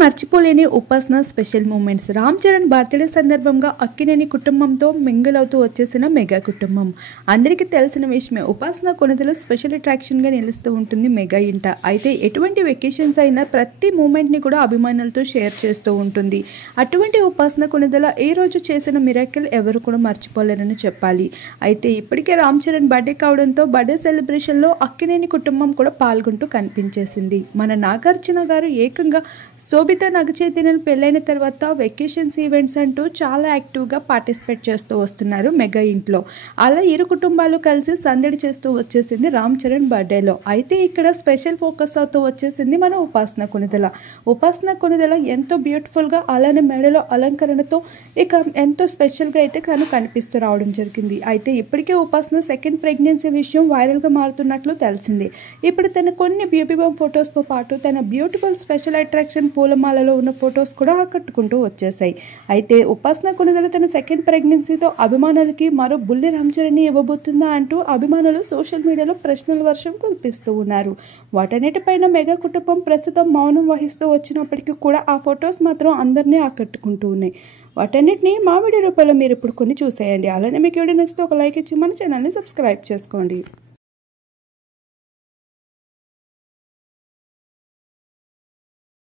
మర్చిపోలేని Upasana special moments. Ram Charan birthday సందర్భంగా అక్కినేని కుటుంబంతో మింగిల్ అవుతూ వచ్చేసిన మెగా కుటుంబం. అందరికీ తెలిసిన విషయమే. ఉపాసన కొణిదెల స్పెషల్ అట్రాక్షన్గా నిలుస్తూ ఉంటుంది మెగా ఇంట. అయితే ఎటువంటి వెకేషన్స్ అయినా ప్రతి మూమెంట్ని కూడా అభిమానులతో షేర్ చేస్తూ ఉంటుంది. అటువంటి ఉపాసన కొణిదెల ఏ రోజు చేసిన మిరాకిల్ ఎవరు కూడా మర్చిపోలేరని చెప్పాలి. అయితే ఇప్పటికే రామ్ చరణ్ బర్త్డే కావడంతో బర్త్డే సెలబ్రేషన్లో అక్కినేని కుటుంబం కూడా పాల్గొంటూ కనిపించేసింది. మన నాగార్జున గారు ఏకంగా శోభిత నాగచైతన్య పెళ్ళైన తర్వాత వెకేషన్స్ ఈవెంట్స్ అంటూ చాలా యాక్టివ్గా పార్టిసిపేట్ చేస్తూ వస్తున్నారు మెగా ఇంట్లో. అలా ఇరు కుటుంబాలు కలిసి సందడి చేస్తూ వచ్చేసింది రామ్ చరణ్ బర్త్డేలో. అయితే ఇక్కడ స్పెషల్ ఫోకస్ అవుతూ వచ్చేసింది మన ఉపాసన కొణిదెల. ఉపాసన కొణిదెల ఎంతో బ్యూటిఫుల్గా అలానే మెడలో అలంకరణతో ఇక ఎంతో స్పెషల్గా అయితే తను కనిపిస్తూ రావడం జరిగింది. అయితే ఇప్పటికే ఉపాసన సెకండ్ ప్రెగ్నెన్సీ విషయం వైరల్గా మారుతున్నట్లు తెలిసింది. ఇప్పుడు తన కొన్ని బేబీ బంప్ ఫొటోస్తో పాటు తన బ్యూటిఫుల్ స్పెషల్ అట్రాక్షన్ పూలమాలలో ఉన్న ఫొటోస్ కూడా ఆకట్టుకుంటూ వచ్చేసాయి. అయితే ఉపాసన కొణిదెల తన సెకండ్ ప్రెగ్నెన్సీతో అభిమానులకి మరో బుల్లి రామ్ చరణ్ని ఇవ్వబోతుందా అంటూ అభిమానులు సోషల్ మీడియాలో ప్రశ్నల వర్షం కురిపిస్తూ ఉన్నారు. వాటన్నిటిపైన మెగా కుటుంబం ప్రస్తుతం మౌనం వహిస్తూ వచ్చినప్పటికీ కూడా ఆ ఫొటోస్ మాత్రం అందరినీ ఆకట్టుకుంటూ ఉన్నాయి. వాటన్నిటిని మా వీడియో రూపంలో మీరు ఇప్పుడు కొన్ని చూసేయండి. అలానే మీకు వీడియో నచ్చితే ఒక లైక్ ఇచ్చి మన ఛానల్ని సబ్స్క్రైబ్ చేసుకోండి.